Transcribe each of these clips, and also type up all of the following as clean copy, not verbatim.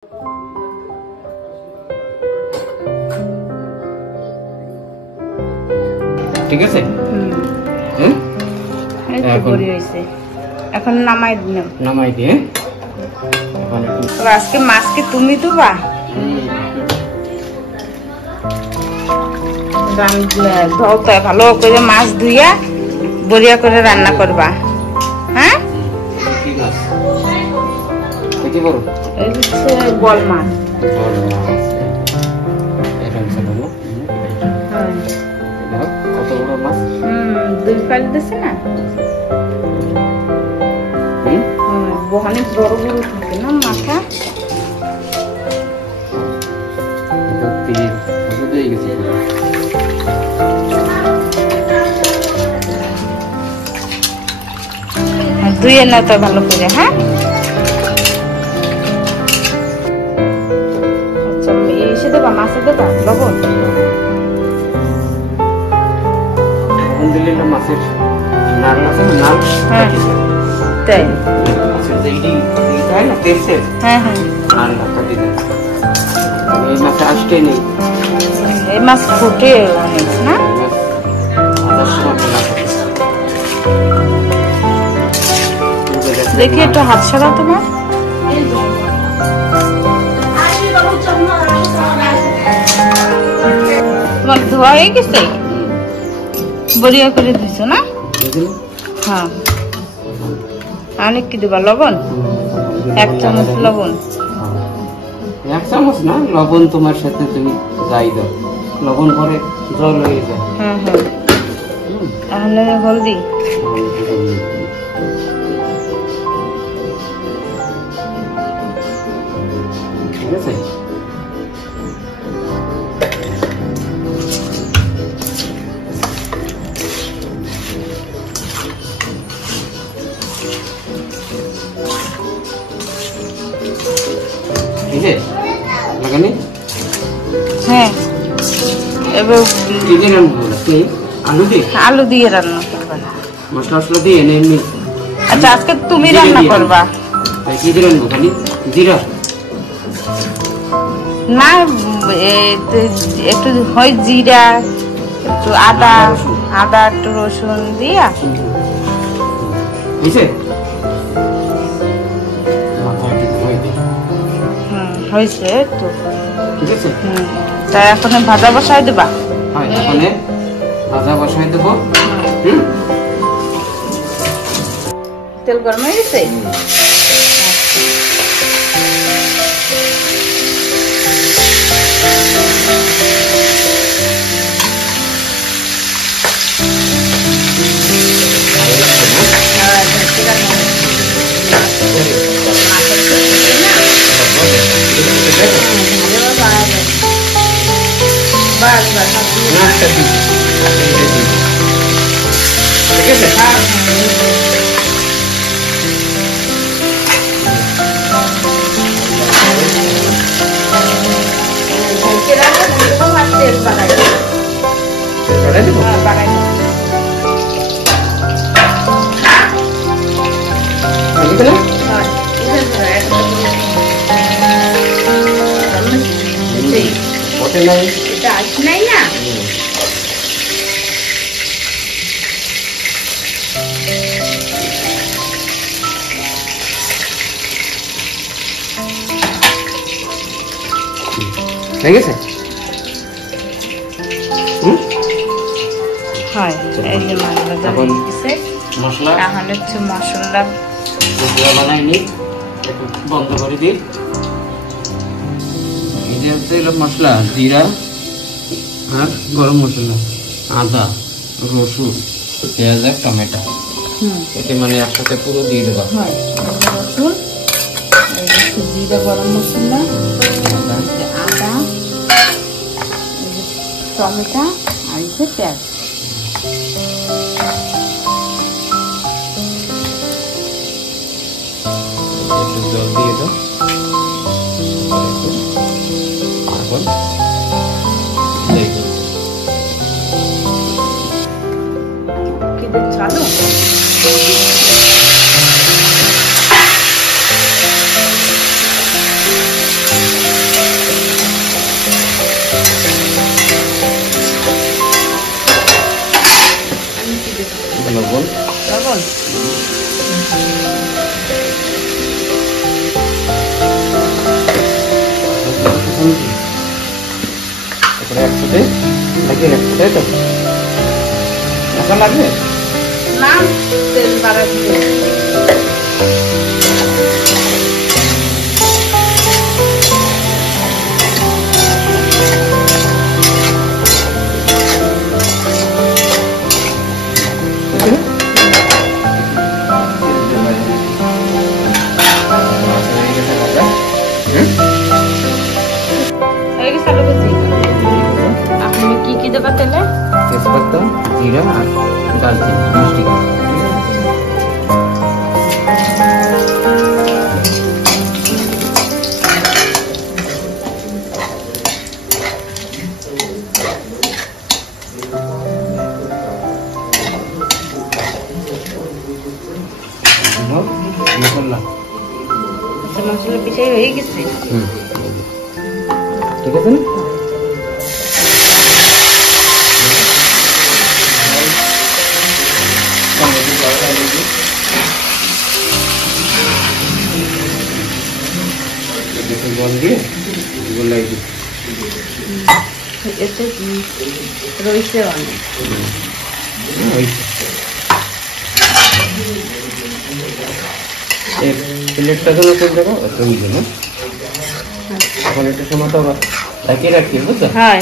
ঠিক আছে। এখন নামাই দিলাম, নামাই দিয়ে আজকে মাছ কি তুমি দুবা? ভালো করে মাছ ধুইয়া বড়িয়া করে রান্না করবা। হ্যাঁ, বল মাছ দুই পাল দিছে না, অনেক বড় বড় থাকে না মাথা। ধুয়ে না তো ভালো করে। হ্যাঁ, আচ্ছা এসে দেবা, মাছে দেবা লবণ দিলে মাছের নাল আছে না, নাল তাই মাছের যেই হয় না তেলছে। হ্যাঁ হ্যাঁ, নাল নাটা দিলে এই মাছে আসতে নেই। এই মাছ ফুটে অনেক না, দেখি একটু হাত ছাড়া তোমার। তোমার ধোয়া হয়ে গেছে, বড়িয়া করে দিছো না? হ্যাঁ, অনেক কি দেবা? লবণ 1 চামচ লবণ। 1 চামচ না, লবণ তোমার সাথে তুমি যাই দাও, লবণ পরে জল হয়ে যায়। হ্যাঁ হ্যাঁ, তাহলে হলদি ঠিক আছে। লাগানি হ্যাঁ, এবার আলু দিয়ে রান্না করবা, মশলা মশলা দিয়ে এমনি। আচ্ছা আজকে তুমি রান্না করবা? কি দিয়ে রান্না? খালি জিরা না, একটু হয় জিরা, একটু আদা, একটু রসুন দিয়া হয়েছে তো। ঠিক আছে, তাই এখন ভাজা বসাই দেবা? এখন ভাজা বসাই দেবো। তেল গরম হয়ে গেছে, এটা আস নাই না। হয়ে গেছে। হয়, এই যে মশলা তাহলে হচ্ছে মশলা বানাইনি, বন্ধ করে দিই। এই যে হচ্ছে মশলা, জিরা আর গরম মশলা, আদা, রসুন, পেঁয়াজ আর টমেটো, এটা মানে একসাথে পুরো দিয়ে দেবো। রসুন, জিরা, গরম মশলা, আদা, টমেটো আর পেঁয়াজ। জল দিয়ে দাও, এখন চালু তাই তো মশলা লাগবে না, তেল বাড়া দিয়ে তেজপাতা, জিরা আর দারচিনি মিষ্টি মশলা পিছাই হয়ে গেছে। ঠিক আছে না? জল দিয়ে গোলাই দিই এতে রয়েছে অনেক প্লেটটা ধরো কোন জায়গা ওই জন্য এখন একটু সময় তো আবার তাকিয়ে রাখি বুঝছো? হ্যাঁ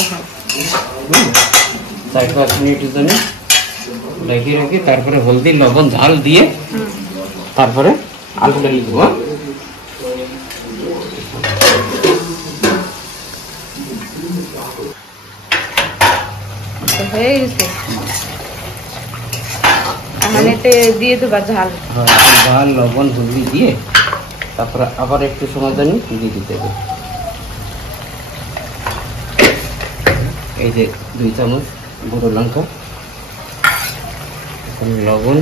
4-5 মিনিটের জন্য লাগিয়ে রাখি, তারপরে হলদি লবণ ঝাল দিয়ে তারপরে আলুটা দিয়ে দেবো। হয়ে গেছে, এখন এতে দিয়ে দেবা ঝাল। ঝাল লবণ হলদি দিয়ে তারপরে আবার একটু সময় জন্য দিয়ে দিতে হবে। এই যে 2 চামচ গুঁড়ো লঙ্কা, লবণ,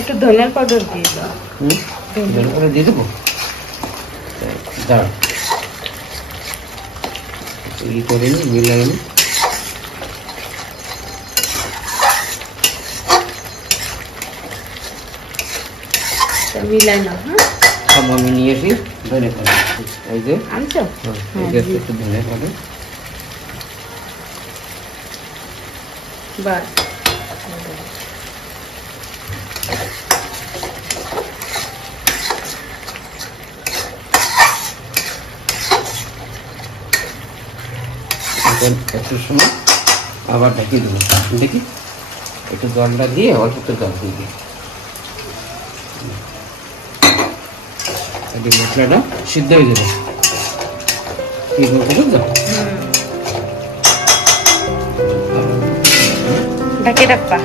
একটু ধনিয়ার পাউডার দিয়ে দাও। ধনিয়ার পাউডার দিয়ে দেবো। দাঁড়া ই করে নি, মিলাই নি। মিলাই না। সব আমি নিয়ে এসি ধনিয়া পাউডার। এই যে আনছো? একটু ধনিয়া পাউডার বাস। একটু সময় আবার ঢাকিয়ে দেবো। দেখি একটু জলটা দিয়ে অল্প একটু জল দিয়ে দিই, মশলাটা সিদ্ধ হয়ে যাবে। কি বলতে বুঝলো? ঢাকে রাখবা।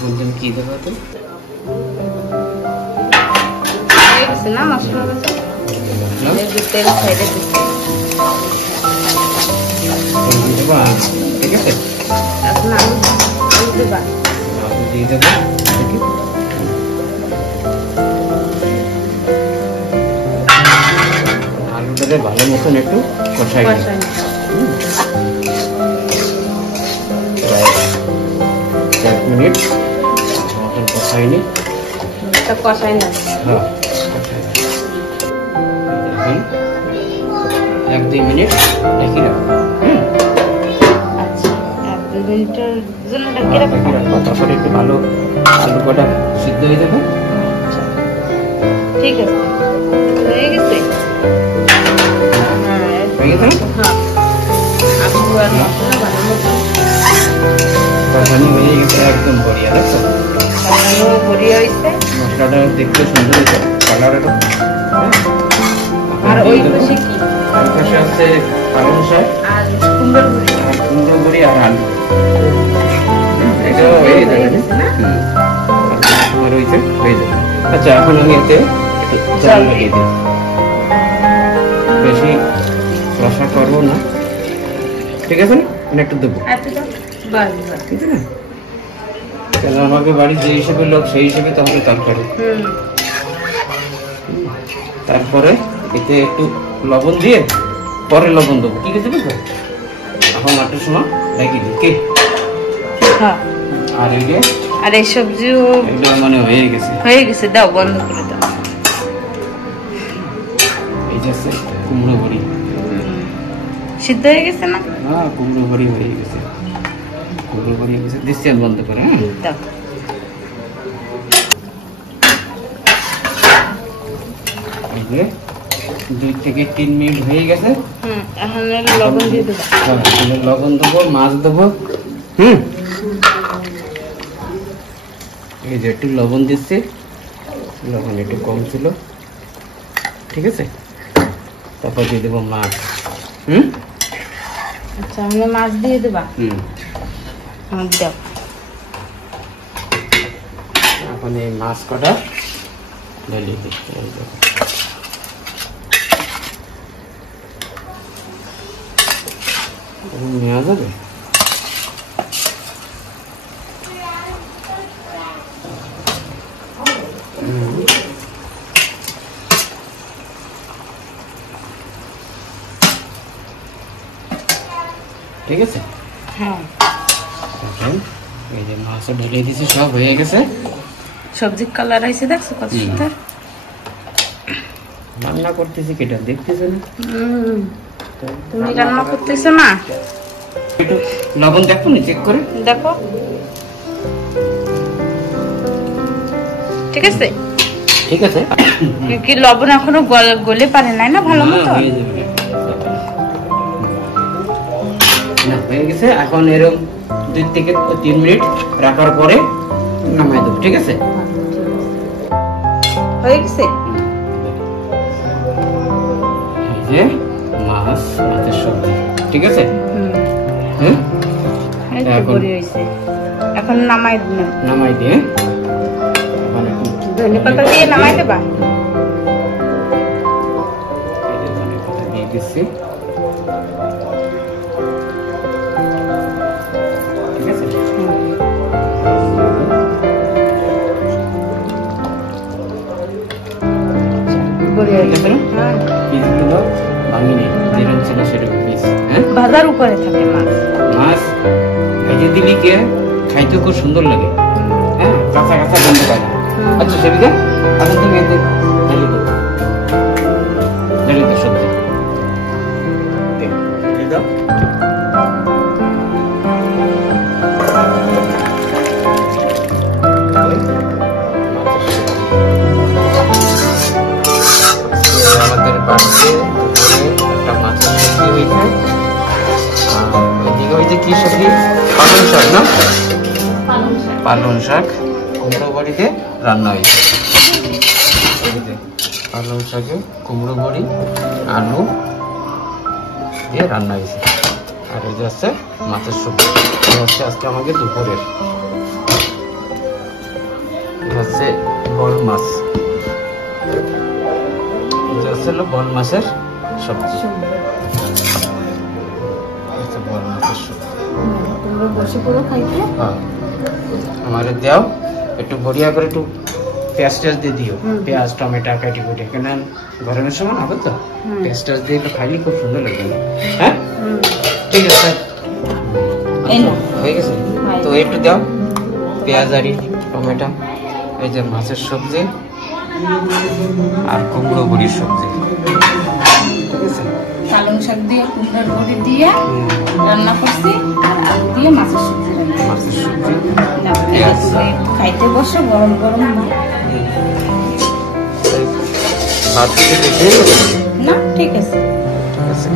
বলছেন কি দেবো তো? না মশলা তেল সাইডে দিচ্ছি। ঠিক আছে, এখন আলু দেবা। আলু দিয়ে দেবো। আলুটাকে ভালো মতন একটু কষাই প্রায় 1 মিনিট মতন কষাই নি। কষাই না, হ্যাঁ 1-2 মিনিট ঢেকে রাখবো। আচ্ছা 1-2 মিনিটের জন্য ঢেকে রাখবো। তারপরে একটু ভালো আলু কটা সিদ্ধ হয়ে যাবে। ঠিক আছে, হয়ে গেছে। হয়ে গেছে? হ্যাঁ আলু আর মশলা ভালো মতো কষানো হয়ে গেছে, একদম বড়িয়া। দেখো কষানো বড়িয়া হয়েছে, মশলাটা দেখতে সুন্দর হয়েছে, কালারটা। আর ওই পাশে কি? ওই পাশে আছে পালং শাক আর কুমড়োর বড়ি। আর কুমড়ো বড়ি আর আলু। এটাও হয়ে যাবে না? তোমার হয়েছে, হয়ে যাবে। আচ্ছা এখন আমি এতে একটু চাল লাগিয়ে দিই। বেশি রসা করবো না, ঠিক আছে না? মানে একটু দেবো, ঠিক আছে না? কেন আমাকে বাড়ির যে হিসেবে লোক সেই হিসেবে তাহলে তরকারি। তারপরে এতে একটু লবণ দিয়ে পরে লবণ দেবো, ঠিক আছে? বুঝলো? এখন আটটার সময় লাগিয়ে দিই কে। আর এই যে আর এই সবজিও একদম মানে হয়ে গেছে। হয়ে গেছে, দাও বন্ধ করে দাও। আছে কুমড়ো বড়ি। সিদ্ধ হয়ে গেছে না? হ্যাঁ, কুমড়ো বড়ি হয়ে গেছে। কুমড়ো বড়ি হয়ে গেছে, দিচ্ছি আমি বন্ধ করে। হ্যাঁ, দাও। এই যে 2 থেকে 3 মিনিট হয়ে গেছে। এখন লবণ দিয়ে দেবো। লবণ দেবো, মাছ দেবো। এই যে একটু লবণ দিচ্ছি, লবণ একটু কম ছিল, ঠিক আছে। তারপর দিয়ে দেবো মাছ। আচ্ছা, আমি মাছ দিয়ে দেবা। দাও। এখন এই মাছ কটা ঢেলে দিই। নেওয়া যাবে? ঠিক আছে। হ্যাঁ, এই যে মাছ ঢেলে দিয়েছি, সব হয়ে গেছে। সবজির কালার আইছে, দেখছো কত সুন্দর। রান্না করতেছি, কেটা দেখতেছো না? তুমি রান্না করতেছো না? একটু লবণ দেখো নি, চেক করে দেখো। ঠিক আছে, ঠিক আছে। কি লবণ এখনো গলে পারে নাই না ভালো মতো? হয়ে গেছে। এখন এরকম 2 থেকে 3 মিনিট রাখার পরে নামাই দেবো, ঠিক আছে। হয়ে গেছে। এই যে মাছ, মাছের সবজি, ঠিক আছে। এখন নামাই দিয়ে ধনে পাতা দিয়ে নামাই দেবা। ধনে পাতা দিয়ে দিচ্ছি, ঠিক আছে। পিসগুলো ভাঙি নেই, যেরকম ছিল সেরকম পিস। ভাজার উপরে থাকে মাছ। মাছ ভেজে দিলি কে খাইতে খুব সুন্দর লাগে। হ্যাঁ, কাঁচা কাঁচা গন্ধ পায় না। আচ্ছা সেদিকে এখন তুমি একদিন ঢেলে তো সবজি দাও। আমাদের বাড়িতে একটা মাছের সবজি হয়েছে। এদিকে হয়েছে কি সবজি? পালং শাক না? পালং শাক কুমড়ো বড়িতে রান্না হয়েছে। পালং শাকে কুমড়ো বড়ি, আলু দিয়ে রান্না হয়েছে। আর এই যে হচ্ছে মাছের সবজি। হচ্ছে আজকে আমাকে দুপুরের হচ্ছে বল মাছ। এটা হচ্ছে বল মাছের সবজি। বল মাছের সবজি আমার দেও একটু বড়িয়া করে, একটু পেঁয়াজ টেয়াজ দিয়ে দিও। পেঁয়াজ, টমেটো কাটি কুটি, কেন গরমের সময় না, বুঝছো? পেঁয়াজ টেয়াজ দিয়ে একটু খাইলে খুব সুন্দর লাগবে। হ্যাঁ, ঠিক আছে। হয়ে গেছে তো, একটু দাও পেঁয়াজ আর টমেটো। এই যে মাছের সবজি আর কুমড়ো বড়ির সবজি, ঠিক আছে। পালং শাক দিয়ে কুমড়োর বড়ি দিয়ে রান্না করছি, আর আলু দিয়ে মাছের সবজি। মাছের সবজি খাইতে বসো, গরম গরম ভাত খেতে দেখে না, ঠিক আছে। ঠিক আছে।